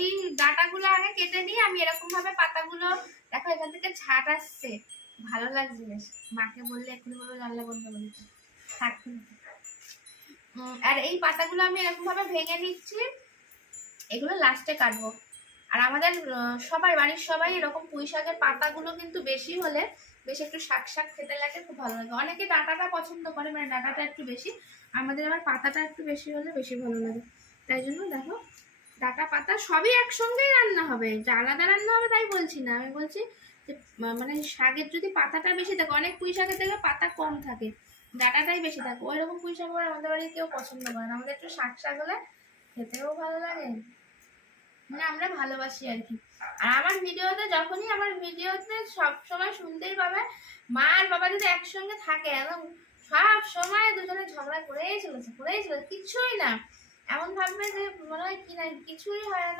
এই ডাঁটাগুলো আগে কেটে নিই আমি, এরকম ভাবে পাতাগুলো দেখো এখান থেকে ঝাঁট আসছে, ভালো লাগছে বেশ। মাকে বললে এক্ষুনি বলবো জানলা বন্ধ করে দিতে। আর এই পাতাগুলো আমি এরকম ভাবে ভেঙে নিচ্ছি, এগুলো লাস্টে কাটবো। আর আমাদের সবাই বাড়ির সবাই এরকম পুঁই শাকের পাতাগুলো কিন্তু বেশি হলে বেশ একটু শাক শাক খেতে লাগে, খুব ভালো লাগে। অনেকে ডাঁটাটা পছন্দ করে, মানে ডাঁটাটা একটু বেশি, আমাদের আবার পাতাটা একটু বেশি হলে বেশি ভালো লাগে। তাই জন্য দেখো ডাঁটা পাতা সবই একসঙ্গেই রান্না হবে, যে আলাদা রান্না হবে তাই বলছি না, আমি বলছি যে মানে শাকের যদি পাতাটা বেশি থাকে, অনেক পুঁই শাকের থেকে পাতা কম থাকে, ডাঁটাটাই বেশি থাকে, ওই রকম পুঁই শাক আমাদের বাড়ির কেউ পছন্দ করে না। আমাদের একটু শাক শাক হলে খেতেও ভালো লাগে, মানে আমরা ভালোবাসি আর কি। আর আমার ভিডিওতে যখনই আমার ভিডিওতে সবসময় শুনতেই পাবে মা আর বাবা যদি একসঙ্গে থাকে একদম সব সময় দুজনে ঝগড়া করেই চলেছে কিছুই না, এমন ভাববে যে মনে হয় কি না কিছুই হয় না।